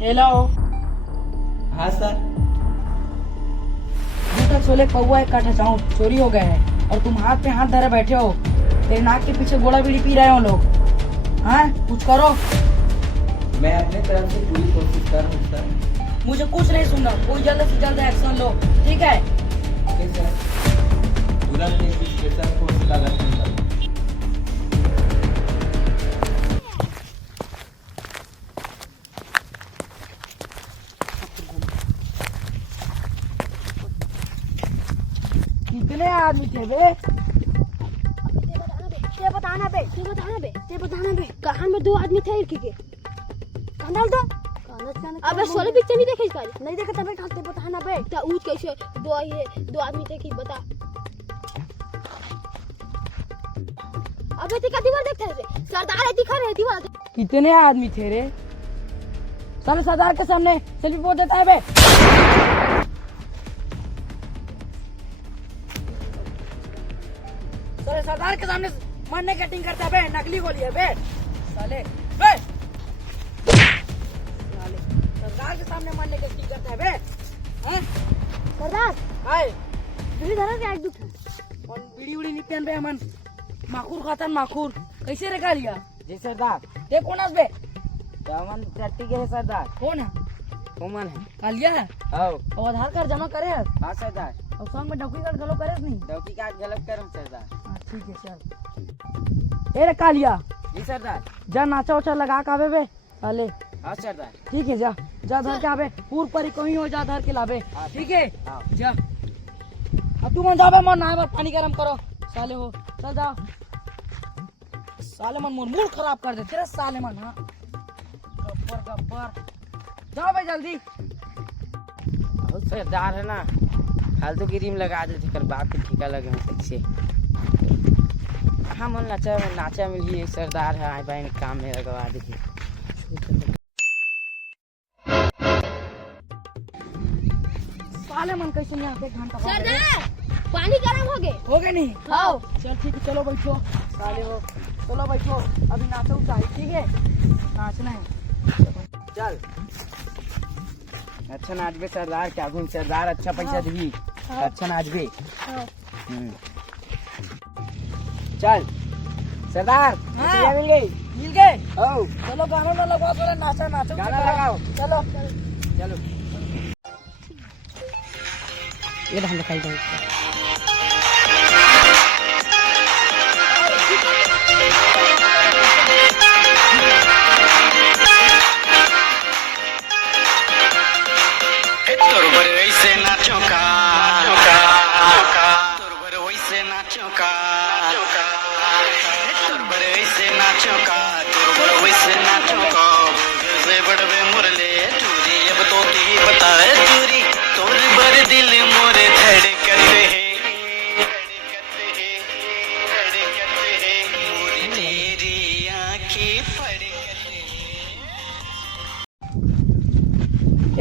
Hello. हाँ sir. दूसरा छोले कौआ एक काठा चाहूँ चोरी हो गए हैं और तुम हाथ पे हाथ धरे बैठे हो। तेरे नाक के पीछे गोला बीड़ी पी रहे हो लोग। हाँ कुछ करो। मैं अपने तरफ से पूरी कोशिश कर रहा हूँ सर। मुझे कुछ नहीं सुनना, कोई जल्द से जल्द एक्शन लो, ठीक है? ओके सर, तुरंत इस स्पेशल फोर्स का गठन करो। कितने आदमी थे बे? ते बताना बे कहां में दो आदमी थे इनके के कंडल दो अबे सोले पिक्चर नहीं देखे इसका नहीं देखे तबे कहते बताना बे ता ऊंच कैसे दो आदमी थे कि बता अबे ते का दीवार देखते रे सरदार है दिखा रहे दीवार कितने आदमी थे रे? साले सरदार के सामने सेल्फी पोज देता है बे। साले सरदार के सामने मरने की एक्टिंग करता है बे, नकली गोली है बे। साले बे साले सरदार के सामने मरने की एक्टिंग करता है बे। हैं सरदार हाय बीड़ी धरा के एक दुख और बीड़ी उड़ी नहीं पहन बे हमन माखूर खातन माखूर कैसे रखा लिया जी सरदार। देख कौन बे दामन टट्टी के है सरदार। कौन है? कौन है? कालिया है आओ। और आधार कार्ड जमा करे है हाँ सरदार। और संग में डॉक्यूमेंट कार्ड गलो करे नहीं। चौकी काट गलत करूँ सरदार। हाँ ठीक है चल। ए रे कालिया जी सरदार। जा नाचा उचा लगा के आवे बे साले। हाँ सरदार। ठीक है जा जा धर के आवे पूर परी कहीं हो जा धर के लावे। हाँ, ठीक है हाँ। जा अब तू मन जावे मन नहाए पानी गरम करो साले हो चल जाओ। साले मन मोर मूड खराब कर दे तेरे साले मन। हाँ गब्बर गब्बर जाओ बे जल्दी। बहुत सरदार है ना, फालतू गिरी में लगा देते कर बाप के ठिका लगे हम से। हाँ मन नाचा मिली सरदार है आए भाई काम में लगवा देखिए। साले मन कैसे नहीं आते घंटा सरदार पानी गरम हो गए नहीं। हाँ चल ठीक है चलो बैठो साले हो चलो बैठो अभी नाचो चाहिए ठीक है नाचना है। चल अच्छा नाच बे सरदार क्या घूम सरदार अच्छा पैसा दी। अच्छा नाच बे। चल सरदार हाँ। मिल गई। मिल गए। ओ चलो गाना ना लगवाओ थोड़ा नाचा नाचो गाना लगाओ। चलो चलो ये हम दिखाई दो।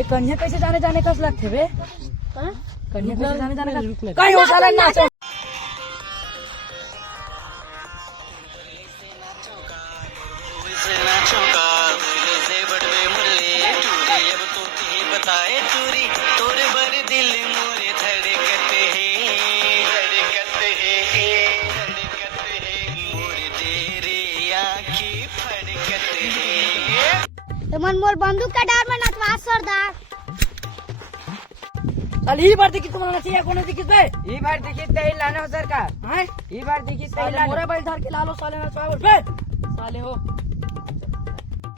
कन्या कैसे जाने का लगते बे? कन्या कैसे जाने का कहीं हो साला नाचो। मन मोर बंदूक का डर में नचवा सरदार चल ई बार देखी तुम्हारा नचिया कौन देखी बे? ई बार देखी तेल लाना हो सरकार। हैं ई बार देखी तेल साले लाना। मोरा बैल धर के लालो साले नचवाओ बे साले हो।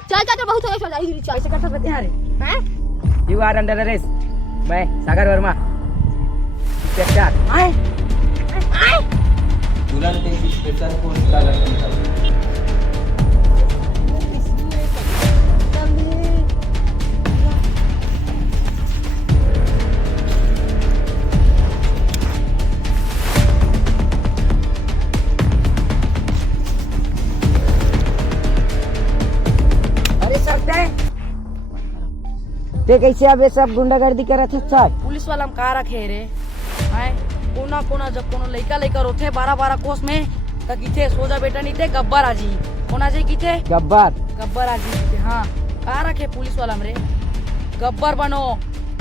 चल चल बहुत हो गया चल कैसे कर सकते हैं रे? हैं यू आर अंडर अरेस्ट। मैं सागर वर्मा इंस्पेक्टर। हैं तुरंत इस स्पेशल फोर्स का गठन करो। ते कैसे अब ये सब गुंडागर्दी करत है सर? पुलिस वाला हम कहा रखे रे? हैं कोना कोना जब कोनो लइका लइका रोथे 12-12 कोस में तक इथे सोजा बेटा नहीं थे गब्बर आजी कोना जे की थे गब्बर। गब्बर आजी थे। हाँ कहा रखे पुलिस वाला हमरे गब्बर बनो।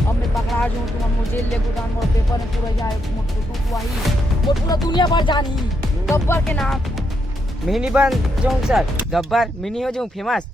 अब मैं पकड़ा जाऊँ तुम मुझे जेल ले गुदान मोर पेपर में पूरा जाए मोर फोटो आई मोर पूरा दुनिया भर जानी गब्बर के नाम। मिनी बन जाऊँ सर, गब्बर मिनी हो जाऊँ फेमस।